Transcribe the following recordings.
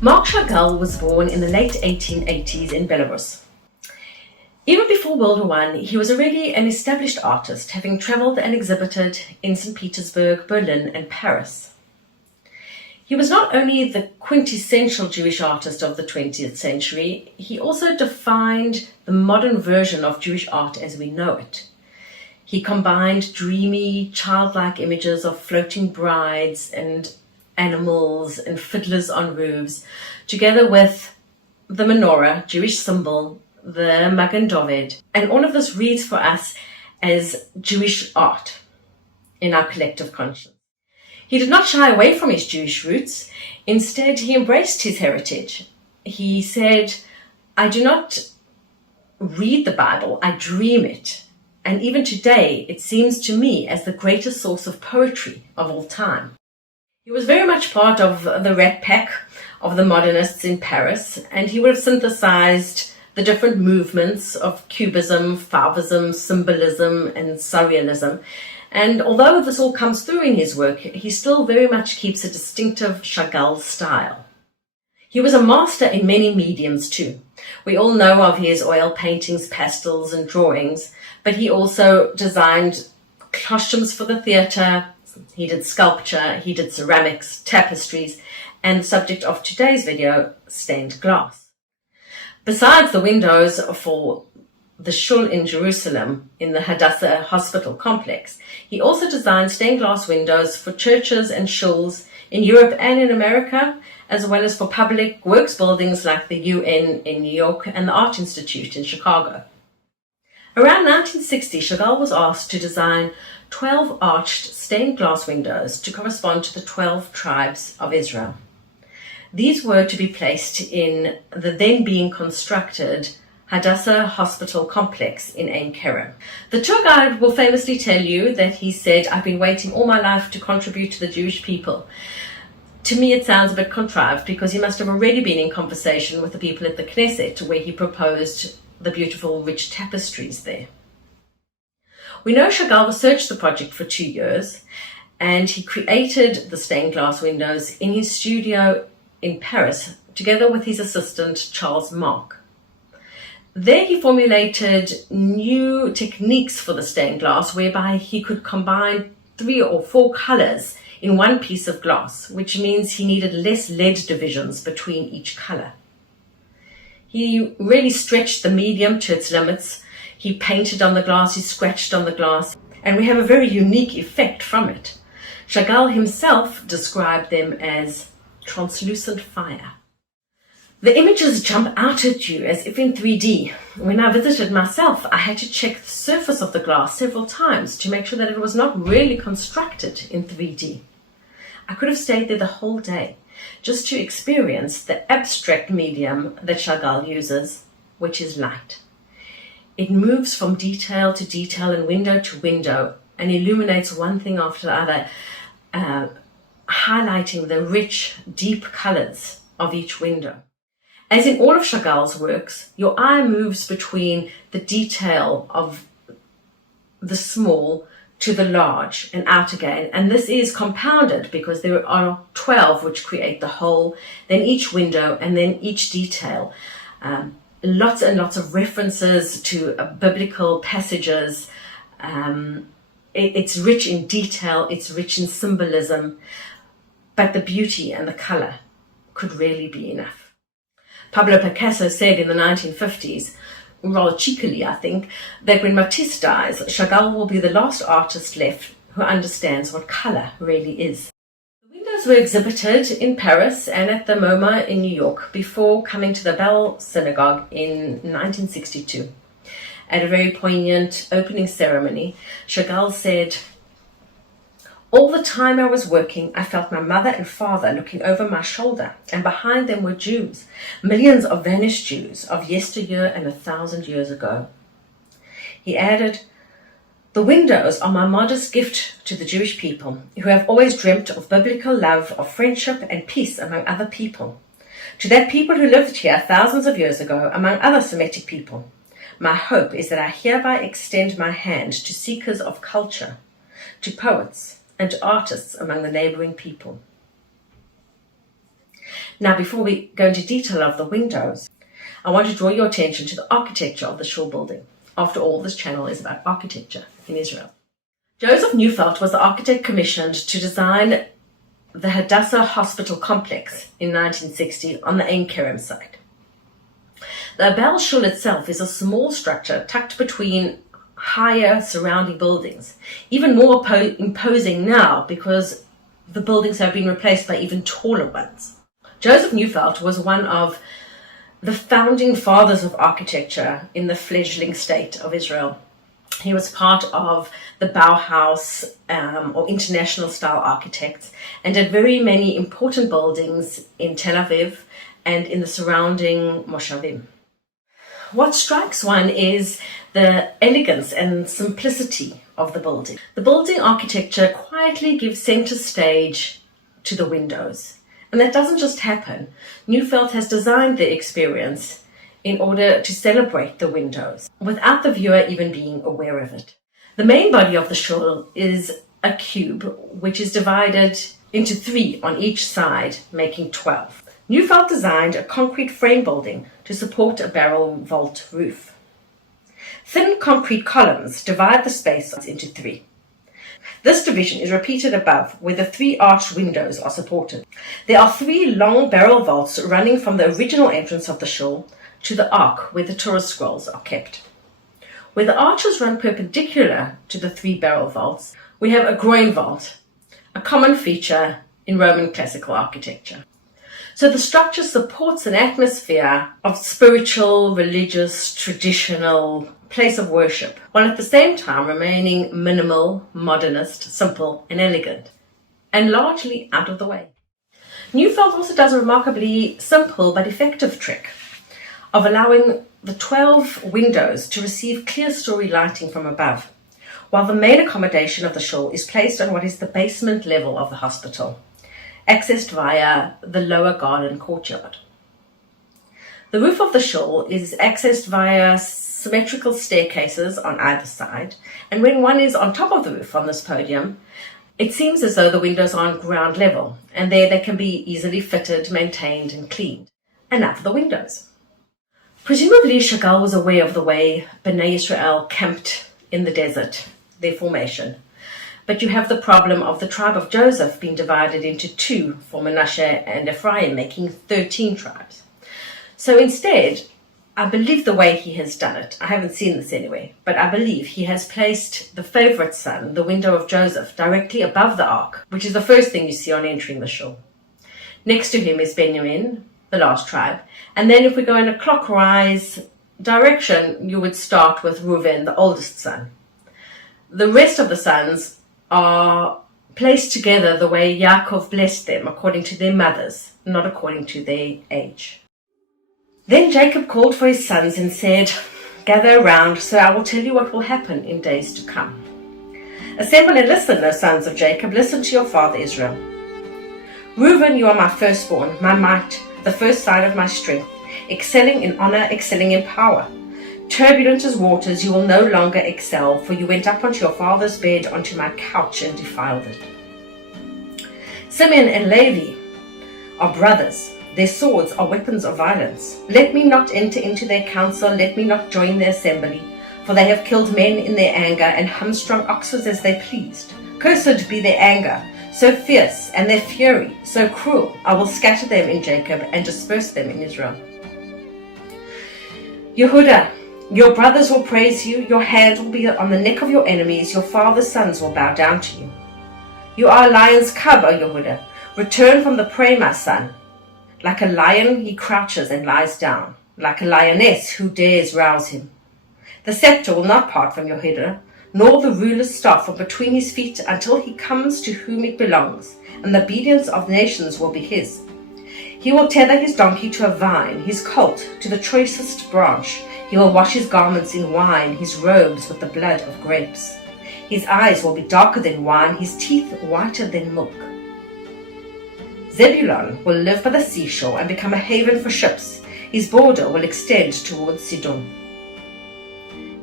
Marc Chagall was born in the late 1880s in Belarus. Even before World War I, he was already an established artist, having travelled and exhibited in St. Petersburg, Berlin and Paris. He was not only the quintessential Jewish artist of the 20th century, he also defined the modern version of Jewish art as we know it. He combined dreamy, childlike images of floating brides and animals and fiddlers on roofs, together with the menorah, Jewish symbol, the Magen David, and all of this reads for us as Jewish art in our collective conscience. He did not shy away from his Jewish roots. Instead, he embraced his heritage. He said, "I do not read the Bible, I dream it. And even today, it seems to me as the greatest source of poetry of all time." He was very much part of the Rat Pack of the modernists in Paris, and he would have synthesized the different movements of Cubism, Fauvism, Symbolism, and Surrealism. And although this all comes through in his work, he still very much keeps a distinctive Chagall style. He was a master in many mediums too. We all know of his oil paintings, pastels, and drawings, but he also designed costumes for the theatre. He did sculpture, he did ceramics, tapestries, and the subject of today's video, stained glass. Besides the windows for the shul in Jerusalem in the Hadassa Hospital Complex, he also designed stained glass windows for churches and shuls in Europe and in America, as well as for public works buildings like the UN in New York and the Art Institute in Chicago. Around 1960, Chagall was asked to design 12 arched stained glass windows to correspond to the 12 tribes of Israel. These were to be placed in the then being constructed Hadassa Hospital Complex in Kerem. The tour guide will famously tell you that he said, "I've been waiting all my life to contribute to the Jewish people." To me, it sounds a bit contrived because he must have already been in conversation with the people at the Knesset where he proposed the beautiful, rich tapestries there. We know Chagall researched the project for 2 years, and he created the stained glass windows in his studio in Paris, together with his assistant, Charles Marc. There he formulated new techniques for the stained glass, whereby he could combine 3 or 4 colors in one piece of glass, which means he needed less lead divisions between each color. He really stretched the medium to its limits. He painted on the glass, he scratched on the glass, and we have a very unique effect from it. Chagall himself described them as translucent fire. The images jump out at you as if in 3D. When I visited myself, I had to check the surface of the glass several times to make sure that it was not really constructed in 3D. I could have stayed there the whole day just to experience the abstract medium that Chagall uses, which is light. It moves from detail to detail and window to window and illuminates one thing after the other, highlighting the rich, deep colors of each window. As in all of Chagall's works, your eye moves between the detail of the small to the large and out again. And this is compounded because there are 12 which create the whole, then each window, and then each detail. Lots and lots of references to biblical passages. It's rich in detail, it's rich in symbolism, but the beauty and the color could really be enough. Pablo Picasso said in the 1950s, rather cheekily I think, that when Matisse dies, Chagall will be the last artist left who understands what color really is. The windows were exhibited in Paris and at the MoMA in New York before coming to the Abbell Synagogue in 1962. At a very poignant opening ceremony, Chagall said, "All the time I was working, I felt my mother and father looking over my shoulder, and behind them were Jews, millions of vanished Jews of yesteryear and 1,000 years ago." He added, "The windows are my modest gift to the Jewish people, who have always dreamt of biblical love, of friendship and peace among other people. To that people who lived here thousands of years ago, among other Semitic people, my hope is that I hereby extend my hand to seekers of culture, to poets, and to artists among the neighboring people." Now, before we go into detail of the windows, I want to draw your attention to the architecture of the shul building. After all, this channel is about architecture in Israel. Joseph Neufeld was the architect commissioned to design the Hadassa Hospital Complex in 1960 on the Kerem site. The Abbell shul itself is a small structure tucked between higher surrounding buildings, even more imposing now because the buildings have been replaced by even taller ones. Joseph Neufeld was one of the founding fathers of architecture in the fledgling state of Israel. He was part of the Bauhaus or international style architects and did very many important buildings in Tel Aviv and in the surrounding Moshavim. What strikes one is the elegance and simplicity of the building. The building architecture quietly gives center stage to the windows. And that doesn't just happen. Neufeld has designed the experience in order to celebrate the windows, without the viewer even being aware of it. The main body of the shul is a cube, which is divided into 3 on each side, making 12. Neufeld designed a concrete frame building to support a barrel vault roof. Thin concrete columns divide the space into 3. This division is repeated above, where the 3 arched windows are supported. There are 3 long barrel vaults running from the original entrance of the shul to the ark where the Torah scrolls are kept. Where the arches run perpendicular to the 3 barrel vaults, we have a groin vault, a common feature in Roman classical architecture. So the structure supports an atmosphere of spiritual, religious, traditional place of worship, while at the same time remaining minimal, modernist, simple and elegant, and largely out of the way. Neufeld also does a remarkably simple but effective trick of allowing the 12 windows to receive clear story lighting from above, while the main accommodation of the shul is placed on what is the basement level of the hospital, accessed via the lower garden courtyard. The roof of the shul is accessed via symmetrical staircases on either side, and when one is on top of the roof on this podium, it seems as though the windows are on ground level, and there they can be easily fitted, maintained and cleaned. And now for the windows. Presumably Chagall was aware of the way Bnei Israel camped in the desert, their formation. But you have the problem of the tribe of Joseph being divided into 2 for Manasseh and Ephraim, making 13 tribes. So instead, I believe the way he has done it, I haven't seen this anyway, but I believe he has placed the favorite son, the window of Joseph, directly above the ark, which is the first thing you see on entering the shul. Next to him is Benjamin, the last tribe, and then if we go in a clockwise direction, you would start with Reuven, the oldest son. The rest of the sons are placed together the way Yaakov blessed them, according to their mothers, not according to their age. Then Jacob called for his sons and said, "Gather around, so I will tell you what will happen in days to come. Assemble and listen, O sons of Jacob, listen to your father Israel. Reuben, you are my firstborn, my might, the first sign of my strength, excelling in honor, excelling in power. Turbulent as waters, you will no longer excel, for you went up onto your father's bed, onto my couch, and defiled it. Simeon and Levi are brothers. Their swords are weapons of violence. Let me not enter into their council, let me not join their assembly, for they have killed men in their anger, and hamstrung oxen as they pleased. Cursed be their anger, so fierce, and their fury, so cruel. I will scatter them in Jacob, and disperse them in Israel. Yehuda, your brothers will praise you, your hand will be on the neck of your enemies, your father's sons will bow down to you. You are a lion's cub, O Yehuda. Return from the prey, my son. Like a lion he crouches and lies down, like a lioness who dares rouse him. The scepter will not part from Yehuda, nor the ruler's staff from between his feet, until he comes to whom it belongs, and the obedience of nations will be his. He will tether his donkey to a vine, his colt to the choicest branch. He will wash his garments in wine, his robes with the blood of grapes. His eyes will be darker than wine, his teeth whiter than milk. Zebulun will live by the seashore and become a haven for ships. His border will extend towards Sidon.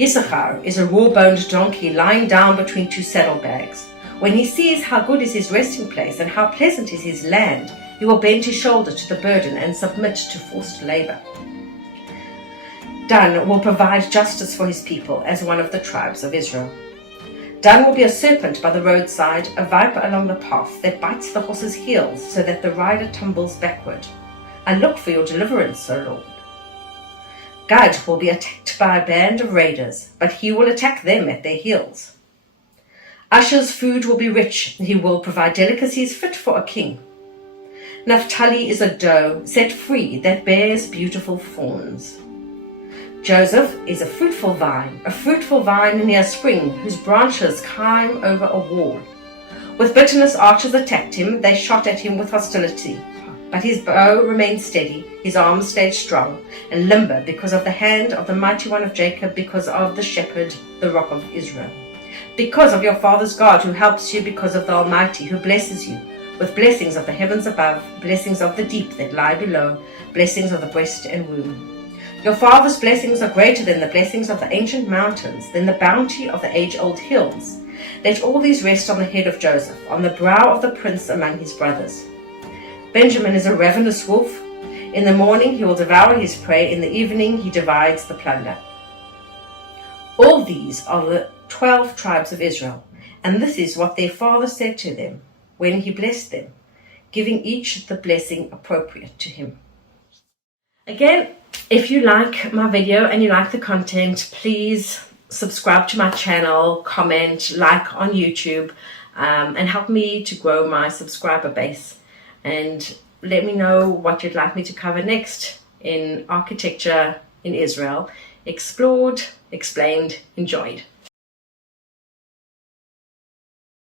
Issachar is a raw-boned donkey lying down between 2 saddlebags. When he sees how good is his resting place and how pleasant is his land, He will bend his shoulder to the burden and submit to forced labor. Dan will provide justice for his people as one of the tribes of Israel. Dan will be a serpent by the roadside, a viper along the path that bites the horse's heels so that the rider tumbles backward. I look for your deliverance, O Lord. Gad will be attacked by a band of raiders, but he will attack them at their heels. Asher's food will be rich. He will provide delicacies fit for a king. Naphtali is a doe set free that bears beautiful fawns. Joseph is a fruitful vine near a spring whose branches climb over a wall. With bitterness archers attacked him, they shot at him with hostility. But his bow remained steady, his arms stayed strong and limber because of the hand of the mighty one of Jacob, because of the shepherd, the rock of Israel. Because of your father's God who helps you, because of the Almighty who blesses you, with blessings of the heavens above, blessings of the deep that lie below, blessings of the breast and womb. Your father's blessings are greater than the blessings of the ancient mountains, than the bounty of the age-old hills. Let all these rest on the head of Joseph, on the brow of the prince among his brothers. Benjamin is a ravenous wolf. In the morning he will devour his prey, in the evening he divides the plunder. All these are the 12 tribes of Israel, and this is what their father said to them when he blessed them, giving each the blessing appropriate to him. Again, if you like my video and you like the content, please subscribe to my channel, comment, like on YouTube, and help me to grow my subscriber base. And let me know what you'd like me to cover next in architecture in Israel. Explored, explained, enjoyed.